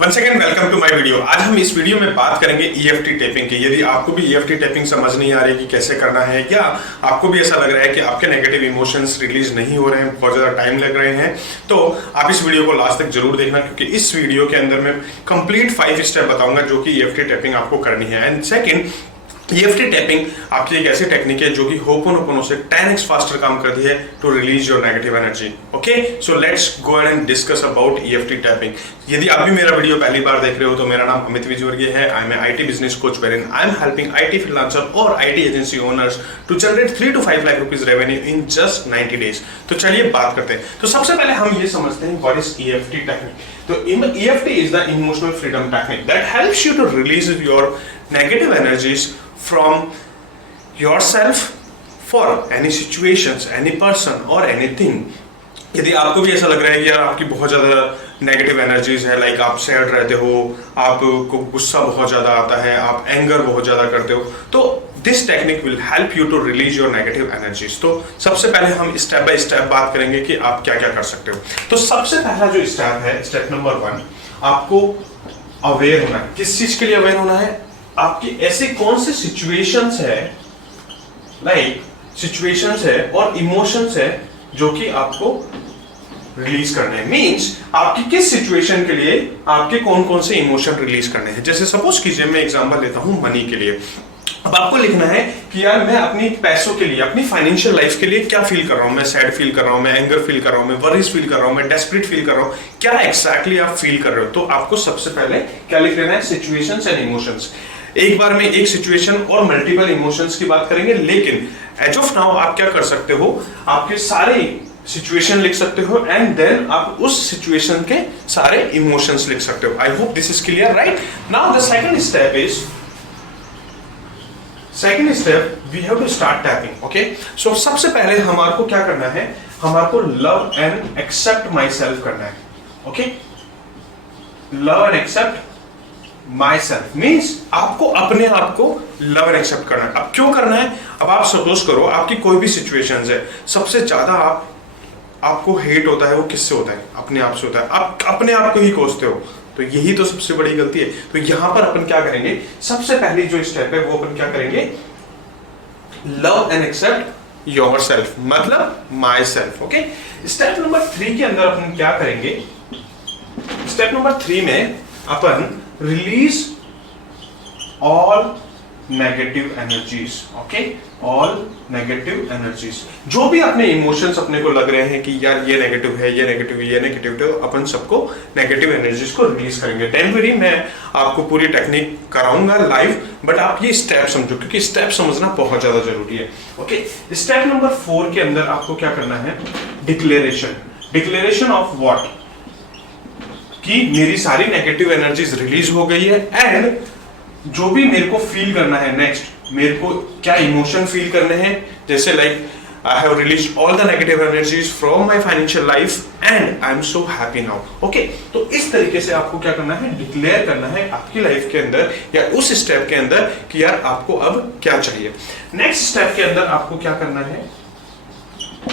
Once again welcome to my video. आज हम इस वीडियो में बात करेंगे ईएफटी टैपिंग की। यदि आपको भी ईएफटी टैपिंग समझ नहीं आ रही कि कैसे करना है, या आपको भी ऐसा लग रहा है कि आपके नेगेटिव इमोशंस रिलीज नहीं हो रहे हैं, बहुत ज्यादा टाइम लग रहे हैं, तो आप इस वीडियो को लास्ट तक जरूर देखना, क्योंकि इस वीडियो के अंदर मैं कंप्लीट 5 स्टेप बताऊंगा जो कि ईएफटी टैपिंग आपको करनी है। एंड सेकेंड, ईएफटी टैपिंग आपकी एक ऐसी टेक्निक है जो कि होपोनोपोनो से 10x फास्टर काम करती है to release your negative energy. Okay, so let's go and discuss about EFT tapping. यदि आप भी मेरा वीडियो पहली बार देख रहे हो तो मेरा नाम अमित विजयवर्गीय है। I am IT business coach wherein I am helping IT freelancer और IT agency owners to generate 3 to 5 lakh rupees revenue in just 90 days. तो चलिए बात करते हैं। तो सबसे पहले हम ये समझते हैं व्हाट इज ईएफटी टेक्निक। तो EFT is the emotional freedom technique that helps you to release your negative energies from yourself for any situations, any person or anything। यदि आपको भी ऐसा लग रहा है कि यार आपकी बहुत ज़्यादा नेगेटिव एनर्जीज है, लाइक आप सैड रहते हो, आपको गुस्सा बहुत ज़्यादा आता है, आप एंगर बहुत ज़्यादा करते हो, तो this technique will help you to release your negative energies. तो सबसे पहले हम स्टेप बाय स्टेप बात करेंगे कि आप क्या क्या कर सकते हो। तो सबसे पहला जो स्टेप है, स्टेप नंबर 1, आपको अवेयर होना है। किस चीज़ के लिए अवेयर होना है? आपकी ऐसे कौन से सिचुएशंस है, लाइक सिचुएशंस है और इमोशंस है जो कि आपको रिलीज करने हैं। मींस आपकी किस सिचुएशन के लिए आपके कौन कौन से इमोशन रिलीज करने हैं। जैसे सपोज कीजिए मैं एग्जांपल लेता हूं मनी के लिए। अब आपको लिखना है कि यार मैं अपनी पैसों के लिए, अपनी फाइनेंशियल लाइफ के लिए क्या फील कर रहा हूं। मैं सैड फील कर रहा हूं, मैं एंगर फील कर रहा हूं, मैं वरीज फील कर रहा हूं, मैं डेस्परेट फील कर रहा हूं, क्या एक्जैक्टली आप फील कर रहे हो। तो आपको सबसे पहले क्या लिख लेना है? Situations and emotions. एक बार में एक सिचुएशन और मल्टीपल इमोशंस की बात करेंगे, लेकिन एज ऑफ नाउ आप क्या कर सकते हो, आपके सारे सिचुएशन लिख सकते हो एंड देन आप उस सिचुएशन के सारे इमोशंस लिख सकते हो। I hope this is clear, right? Now the second step we have to start tapping. Okay, so सबसे पहले हमारे को क्या करना है, हमारे को love and accept myself करना है। Okay, love and accept myself means आपको अपने आप को लव एंड एक्सेप्ट करना है। अब क्यों करना है? अब आप सपोज करो आपकी कोई भी सिचुएशन है, सबसे ज्यादा आपको हेट होता है, वो किससे होता है? अपने आप से होता है। आप अपने आप को ही कोसते हो, तो यही तो सबसे बड़ी गलती है। तो यहां पर अपन क्या करेंगे, सबसे पहली जो स्टेप है वो अपन क्या करेंगे, love and accept yourself, मतलब myself. Okay, step number 3 के अंदर अपन क्या करेंगे, स्टेप नंबर 3 में अपन release all negative energies. Okay, all negative energies, जो भी अपने इमोशंस अपने को लग रहे हैं कि यार ये नेगेटिव है, ये नेगेटिव है, ये नेगेटिव है, अपन सबको नेगेटिव एनर्जीज को रिलीज करेंगे। टेम्पररी मैं आपको पूरी टेक्निक कराऊंगा लाइव, बट आप ये स्टेप समझो, क्योंकि स्टेप समझना बहुत ज्यादा जरूरी है। ओके, स्टेप नंबर 4 के अंदर आपको क्या करना है, डिक्लेरेशन। डिक्लेरेशन ऑफ व्हाट, कि मेरी सारी नेगेटिव एनर्जीज रिलीज हो गई है एंड जो भी मेरे को फील करना है नेक्स्ट, मेरे को क्या इमोशन फील करने हैं, जैसे like I have release all the negative energies from my financial life and I am so happy now. Okay, तो इस तरीके से आपको क्या करना है, डिक्लेयर करना है आपकी लाइफ के अंदर या उस स्टेप के अंदर कि यार आपको अब क्या चाहिए। नेक्स्ट स्टेप के अंदर आपको क्या करना है,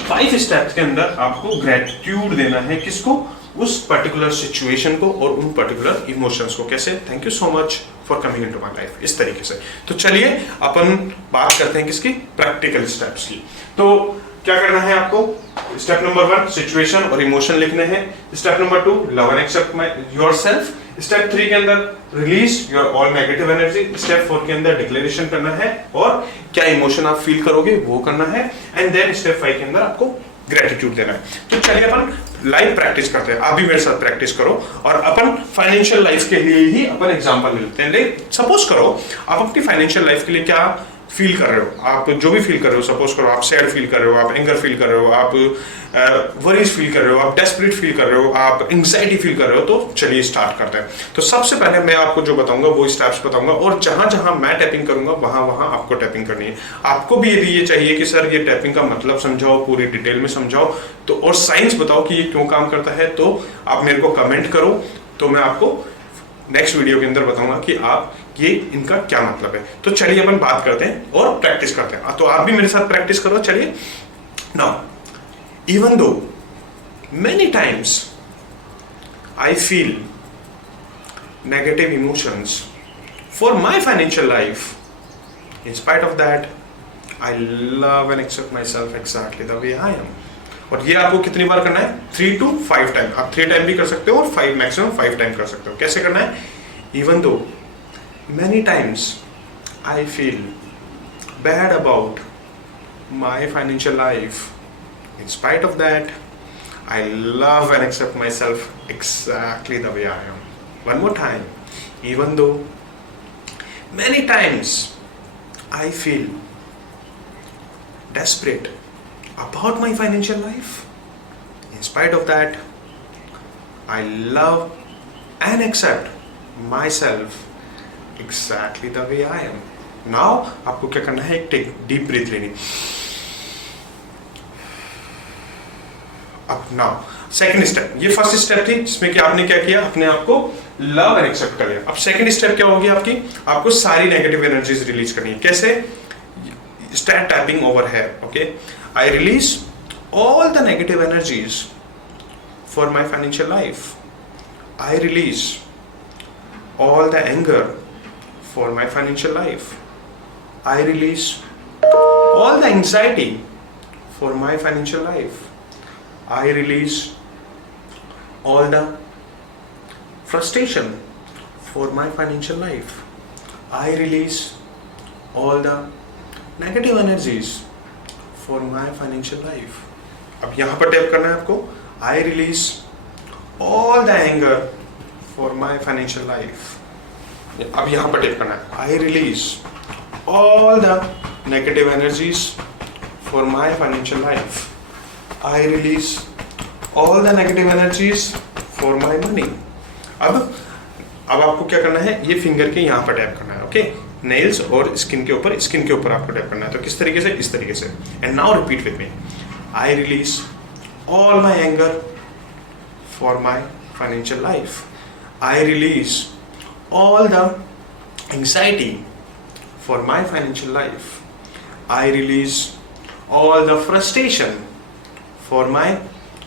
5 स्टेप्स के अंदर आपको ग्रेटिट्यूड देना है। किसको? उस पर्टिकुलर सिचुएशन को और उन पर्टिकुलर इमोशंस को। कैसे? Thank you so much for coming into my life, इस तरीके से। तो चलिए अपन बात करते हैं किसकी, प्रैक्टिकल स्टेप्स की। तो क्या करना है आपको, स्टेप नंबर 1 सिचुएशन और इमोशन लिखने हैं। Step number 2 love and accept yourself. Step 3 के अंदर release your all negative energy. Step 4 के अंदर डिक्लेरेशन करना है और क्या इमोशन आप फील करोगे वो करना है। एंड देन स्टेप 5 के अंदर आपको ग्रेटिट्यूड देना है। तो चलिए अपन लाइव प्रैक्टिस करते हैं। आप भी मेरे साथ प्रैक्टिस करो और अपन फाइनेंशियल लाइफ के लिए ही अपन एग्जांपल लेते हैं। सपोज करो आप अपनी फाइनेंशियल लाइफ के लिए क्या फील कर रहे हो, आप जो भी फील कर रहे हो, सपोज करो आप सैड फील कर रहे हो, आप एंगर फील कर रहे हो, आप वरीज फील कर रहे हो, आप डेस्परेट फील कर रहे हो, आप एंग्जाइटी फील कर रहे हो। तो चलिए स्टार्ट करते हैं। तो सबसे पहले मैं आपको जो बताऊंगा वो स्टेप्स बताऊंगा और जहां जहां मैं टैपिंग करूंगा वहां वहां आपको टैपिंग करनी है। आपको भी यदि ये चाहिए कि सर ये टैपिंग का मतलब समझाओ, पूरी डिटेल में समझाओ, तो और साइंस बताओ कि ये क्यों काम करता है, तो आप मेरे को कमेंट करो, तो मैं आपको नेक्स्ट वीडियो के अंदर बताऊंगा कि आप ये इनका क्या मतलब है। तो चलिए अपन बात करते हैं और प्रैक्टिस करते हैं। तो आप भी मेरे साथ प्रैक्टिस करो। चलिए, now even though many times I feel negative emotions for my financial life. In spite of that, I love and accept myself exactly the way I am. और ये आपको कितनी बार करना है? 3 to 5 टाइम. आप 3 टाइम भी कर सकते हो और 5 मैक्सिमम 5 टाइम कर सकते हो. कैसे करना है? Even though many times I feel bad about my financial life, in spite of that, I love and accept myself exactly the way I am. One more time. Even though many times I feel desperate about my financial life, in spite of that, I love and accept myself exactly the way I am. Now आपको क्या करना है? एक deep breath लेनी. अब now second step, ये first step थी जिसमें कि आपने क्या किया? अपने आप को लव एंड एक्सेप्ट कर लिया. अब सेकंड स्टेप क्या होगी आपकी? आपको सारी नेगेटिव एनर्जीज रिलीज करनी है. कैसे? Start tapping over here. Okay, I release all the negative energies for my financial life. I release all the anger for my financial life. I release all the anxiety for my financial life. I release all the frustration for my financial life. I release all the negative energies for my financial life. अब यहाँ पर tap करना है आपको. I release all the anger for my financial life. अब यहाँ पर tap करना है. I release all the negative energies for my financial life. I release all the negative energies for my money. अब आपको क्या करना है? ये फिंगर के यहाँ पर टैप करना है. ओके, नेल्स और स्किन के ऊपर आपको टैप करना है. तो किस तरीके से? इस तरीके से. And now repeat with me. I release all my anger for my financial life. I release all the anxiety for my financial life. I release all the frustration for my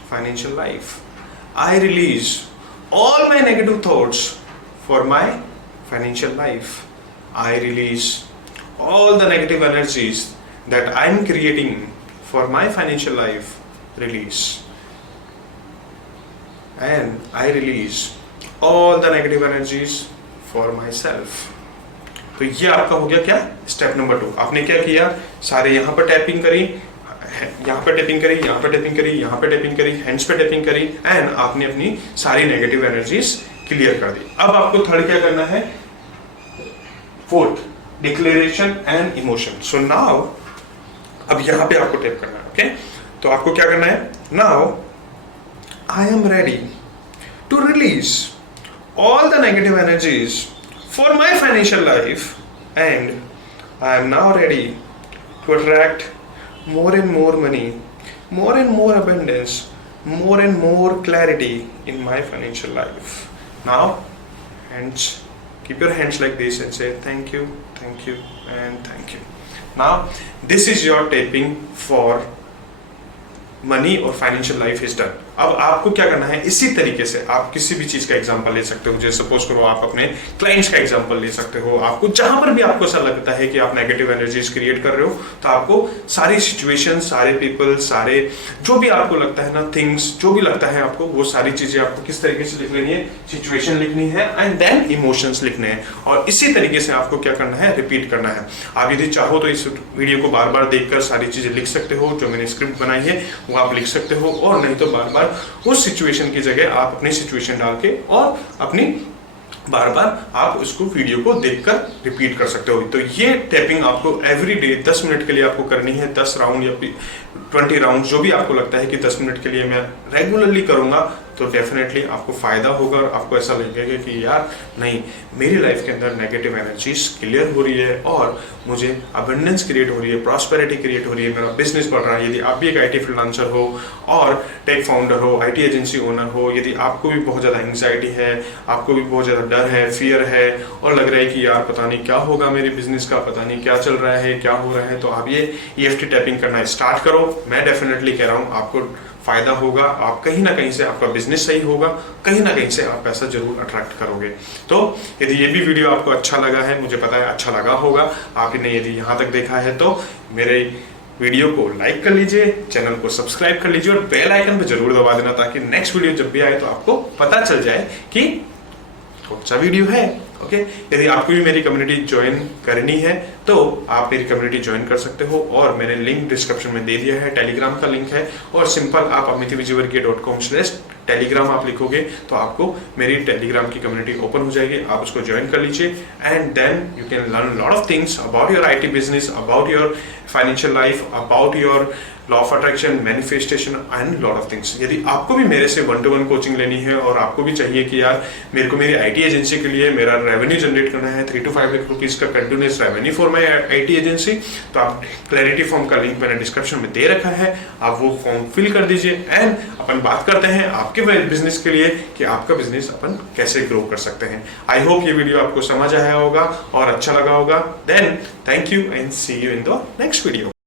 financial life. I release all my negative thoughts for my financial life. I release all the negative energies that I am creating for my financial life. Release. And I release all the negative energies for myself. तो ये आपका हो गया क्या? Step number 2. आपने क्या किया? सारे यहाँ पर टैपिंग करी, यहाँ पे टैपिंग करी, यहाँ पे टैपिंग करी, यहाँ पे टैपिंग करी, हैंड्स पे टैपिंग करी, एंड आपने अपनी सारी नेगेटिव एनर्जीज क्लियर कर दी. अब आपको थर्ड क्या करना है? Fourth, declaration and emotion. So now अब यहाँ पे आपको टैप करना है. ओके, तो आपको क्या करना है? Now I am ready to release all the negative energies for my financial life and I am now ready to attract more and more money, more and more abundance, more and more clarity in my financial life. Now, hands, keep your hands like this and say thank you, and thank you. Now, this is your tapping for money और financial life is done. अब आपको क्या करना है? इसी तरीके से आप किसी भी चीज का एग्जांपल ले सकते हो. जैसे सपोज करो आप अपने क्लाइंट्स का एग्जांपल ले सकते हो. आपको जहां पर भी आपको ऐसा लगता है कि आप नेगेटिव एनर्जीज क्रिएट कर रहे हो, तो आपको सारी सिचुएशन, सारे पीपल, सारे जो भी आपको लगता है ना, थिंग्स जो भी लगता है आपको, वो सारी चीजें आपको किस तरीके से लिख लेनी है? सिचुएशन लिखनी है एंड देन इमोशंस लिखने हैं. और इसी तरीके से आपको क्या करना है? रिपीट करना है. आप यदि चाहो तो इस वीडियो को बार बार देखकर सारी चीजें लिख सकते हो. जो मैंने स्क्रिप्ट बनाई है वो आप लिख सकते हो, और नहीं तो बार बार उस सिचुएशन की जगह आप अपनी सिचुएशन डाल के और अपनी बार बार आप उसको वीडियो को देखकर रिपीट कर सकते हो. तो ये टैपिंग आपको एवरी डे 10 मिनट के लिए आपको करनी है. 10 राउंड या 20 राउंड, जो भी आपको लगता है कि 10 मिनट के लिए मैं रेगुलरली करूंगा, तो डेफिनेटली आपको फायदा होगा और आपको ऐसा लगेगा कि यार नहीं, मेरी लाइफ के अंदर नेगेटिव एनर्जीज क्लियर हो रही है और मुझे अबंडेंस क्रिएट हो रही है, प्रॉस्पेरिटी क्रिएट हो रही है, मेरा बिजनेस बढ़ रहा है. यदि आप भी एक IT फ्रीलांसर हो और टेक फाउंडर हो, IT एजेंसी ओनर हो, यदि आपको भी बहुत ज़्यादा एंग्जाइटी है, आपको भी बहुत ज़्यादा डर है, फियर है, और लग रहा है कि यार पता नहीं क्या होगा मेरे बिजनेस का, पता नहीं क्या चल रहा है, क्या हो रहा है, तो आप ये EFT टैपिंग करना स्टार्ट करो. मैं डेफिनेटली कह रहा हूँ आपको फायदा होगा, आप कहीं ना कहीं से आपका बिजनेस सही होगा, कहीं ना कहीं से आप पैसा जरूर अट्रैक्ट करोगे। तो यदि ये भी वीडियो आपको अच्छा लगा है, मुझे पता है अच्छा लगा होगा, आपने यदि यहाँ तक देखा है तो मेरे वीडियो को लाइक कर लीजिए, चैनल को सब्सक्राइब कर लीजिए और बेल आइकन पे जरूर दबा देना, ताकि नेक्स्ट वीडियो जब भी आए तो आपको पता चल जाए कि कौन सा वीडियो है। ओके, यदि आपको भी मेरी कम्युनिटी ज्वाइन करनी है तो आप मेरी कम्युनिटी ज्वाइन कर सकते हो, और मैंने लिंक डिस्क्रिप्शन में दे दिया है, टेलीग्राम का लिंक है, और सिंपल आप amitvijivargiya.com/टेलीग्राम आप लिखोगे तो आपको मेरी टेलीग्राम की कम्युनिटी ओपन हो जाएगी, आप उसको ज्वाइन कर लीजिए, and then you can learn lot of things about your IT business, about your financial life, about your law of attraction, manifestation and lot of things. यदि आपको भी मेरे से 1-to-1 कोचिंग लेनी है और आपको भी चाहिए कि यार मेरे को मेरी IT एजेंसी के लिए मेरा रेवेन्यू जनरेट करना है, 3 to 5 लाख रुपीज का continuous revenue for my IT agency, तो आप क्लैरिटी फॉर्म का लिंक मैंने डिस्क्रिप्शन में दे रखा है, आप वो फॉर्म फिल कर दीजिए, एंड अपन बात करते हैं आपके बिजनेस के लिए कि आपका बिजनेस अपन कैसे ग्रो कर सकते हैं। आई होप ये वीडियो आपको समझ आया होगा और अच्छा लगा होगा। Then thank you and see you in the next video.